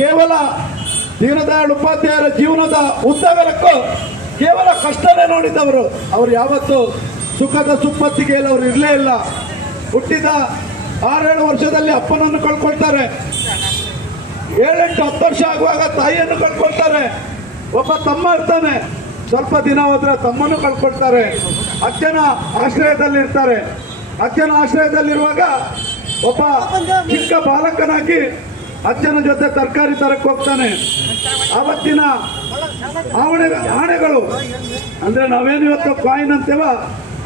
ಕೇವಲ ದೀನದಯಾಳ್ ಉಪಾಧ್ಯಾಯರ ಜೀವನದ ಉದ್ದಗಲಕ್ಕೂ ಕೇವಲ ಕಷ್ಟನೇ ನೋಡಿದವರು. ಅವರು ಯಾವತ್ತು ಸುಖದ ಸುಪ್ಪತ್ತಿಗೆಯಲ್ಲಿ ಅವರು ಇರಲೇ ಇಲ್ಲ. ಹುಟ್ಟಿದ 6-7 ವರ್ಷದಲ್ಲಿ ಅಪ್ಪನನ್ನು ಕಳ್ಕೊಳ್ತಾರೆ. 7-8-10 ವರ್ಷ ಆಗುವಾಗ ತಾಯಿಯನ್ನು ಕಳ್ಕೊಳ್ತಾರೆ. ಒಬ್ಬ ತಮ್ಮ ಇರ್ತಾನೆ, ಸ್ವಲ್ಪ ದಿನ ಹೋದ್ರೆ ತಮ್ಮನ್ನು ಕಳ್ಕೊಳ್ತಾರೆ. ಅಜ್ಜನ ಆಶ್ರಯದಲ್ಲಿರ್ತಾರೆ. ಅಜ್ಜನ ಆಶ್ರಯದಲ್ಲಿರುವಾಗ ಒಬ್ಬ ಚಿಕ್ಕ ಬಾಲಕನಾಗಿ ಅಜ್ಜನ ಜೊತೆ ತರಕಾರಿ ತರಕ್ಕೆ ಹೋಗ್ತಾನೆ. ಆವತ್ತಿನ ಆಣೆಗಳು ಅಂದ್ರೆ ನಾವೇನು ಇವತ್ತು ಕಾಯಿನ್ ಅಂತೇವ,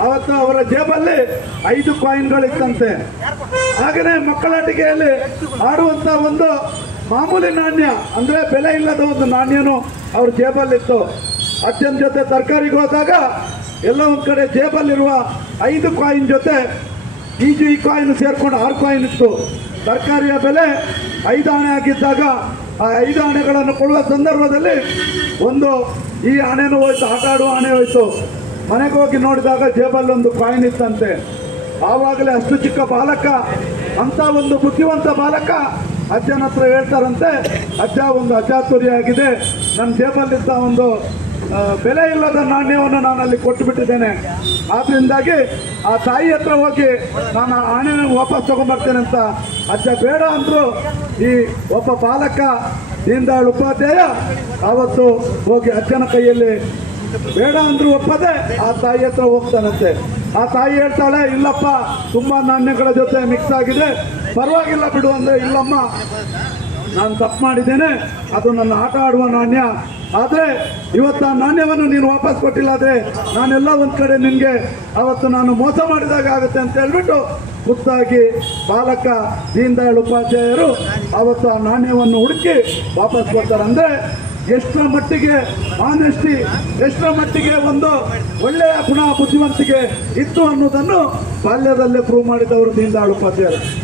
ಅವತ್ತು ಅವರ ಜೇಬಲ್ಲಿ 5 ಕಾಯಿನ್ಗಳಿತ್ತಂತೆ. ಹಾಗೆಯೇ ಮಕ್ಕಳಾಟಿಕೆಯಲ್ಲಿ ಆಡುವಂತ ಒಂದು ಮಾಮೂಲಿ ನಾಣ್ಯ ಅಂದ್ರೆ ಬೆಲೆ ಇಲ್ಲದ ಒಂದು ನಾಣ್ಯನು ಅವ್ರ ಜೇಬಲ್ಲಿತ್ತು. ಅಜ್ಜನ ಜೊತೆ ತರಕಾರಿಗೆ ಹೋದಾಗ ಎಲ್ಲ ಒಂದ್ ಕಡೆ ಜೇಬಲ್ಲಿರುವ 5 ಕಾಯಿನ್ ಜೊತೆ ಈ ಕಾಯಿನ್ ಸೇರ್ಕೊಂಡು 6 ಕಾಯಿನ್ ಇತ್ತು. ತರಕಾರಿಯ ಬೆಲೆ 5 ಆಣೆ ಆಗಿದ್ದಾಗ ಆ 5 ಆಣೆಗಳನ್ನು ಕೊಡುವ ಸಂದರ್ಭದಲ್ಲಿ ಒಂದು ಈ ಆಣೆನೂ ಹೋಯ್ತು, ಆಟ ಆಡುವ ಆಣೆ ಹೋಯ್ತು. ಮನೆಗೆ ಹೋಗಿ ನೋಡಿದಾಗ ಜೇಬಲ್ಲಿ ಒಂದು ಕಾಯಿನ್ ಇತ್ತಂತೆ. ಆವಾಗಲೇ ಅಷ್ಟು ಚಿಕ್ಕ ಬಾಲಕ, ಅಂತ ಒಂದು ಬುದ್ಧಿವಂತ ಬಾಲಕ ಅಜ್ಜನ ಹತ್ರ ಹೇಳ್ತಾರಂತೆ, ಅಜ್ಜ ಒಂದು ಅಚಾತುರ್ಯ ಆಗಿದೆ, ನನ್ನ ಜೇಬಲ್ಲಿದ್ದ ಒಂದು ಬೆಲೆ ಇಲ್ಲದ ನಾಣ್ಯವನ್ನು ನಾನು ಅಲ್ಲಿ ಕೊಟ್ಟು ಬಿಟ್ಟಿದ್ದೇನೆ. ಆದ್ರಿಂದಾಗಿ ಆ ತಾಯಿ ಹತ್ರ ಹೋಗಿ ನಾನು ಆಣೆನ ವಾಪಸ್ ತಗೊಂಡ್ಬರ್ತೇನೆ ಅಂತ ಅಜ್ಜ ಬೇಡ ಅಂದ್ರು. ಈ ಒಬ್ಬ ಬಾಲಕ ದೀನದಯಾಳ್ ಉಪಾಧ್ಯಾಯ ಆವತ್ತು ಹೋಗಿ ಅಜ್ಜನ ಕೈಯಲ್ಲಿ ಬೇಡ ಅಂದ್ರು ಒಪ್ಪದೆ ಆ ತಾಯಿ ಹತ್ರ ಹೋಗ್ತಾನಂತೆ. ಆ ತಾಯಿ ಹೇಳ್ತಾಳೆ, ಇಲ್ಲಪ್ಪ ತುಂಬಾ ನಾಣ್ಯಗಳ ಜೊತೆ ಮಿಕ್ಸ್ ಆಗಿದೆ, ಪರವಾಗಿಲ್ಲ ಬಿಡು ಅಂದ್ರೆ, ಇಲ್ಲಮ್ಮ ನಾನು ತಪ್ಪು ಮಾಡಿದ್ದೇನೆ, ಅದು ನನ್ನ ಆಟ ಆಡುವ ನಾಣ್ಯ. ಆದರೆ ಇವತ್ತು ಆ ನಾಣ್ಯವನ್ನು ನೀನು ವಾಪಸ್ ಕೊಟ್ಟಿಲ್ಲ ಆದರೆ ನಾನೆಲ್ಲ ಒಂದು ಕಡೆ ನಿನಗೆ ಅವತ್ತು ನಾನು ಮೋಸ ಮಾಡಿದಾಗ ಆಗುತ್ತೆ ಅಂತ ಹೇಳ್ಬಿಟ್ಟು ಖುದ್ದಾಗಿ ಬಾಲಕ ದೀನದಯಾಳ್ ಉಪಾಧ್ಯಾಯರು ಅವತ್ತು ಆ ನಾಣ್ಯವನ್ನು ಹುಡುಕಿ ವಾಪಸ್ ಕೊಡ್ತಾರೆ. ಅಂದರೆ ಎಷ್ಟರ ಮಟ್ಟಿಗೆ ಆನೆಸ್ಟಿ, ಎಷ್ಟರ ಮಟ್ಟಿಗೆ ಒಂದು ಒಳ್ಳೆಯ ಗುಣ ಬುದ್ಧಿವಂತಿಕೆ ಇತ್ತು ಅನ್ನೋದನ್ನು ಬಾಲ್ಯದಲ್ಲೇ ಪ್ರೂವ್ ಮಾಡಿದವರು ದೀನದಯಾಳ್ ಉಪಾಧ್ಯಾಯರು.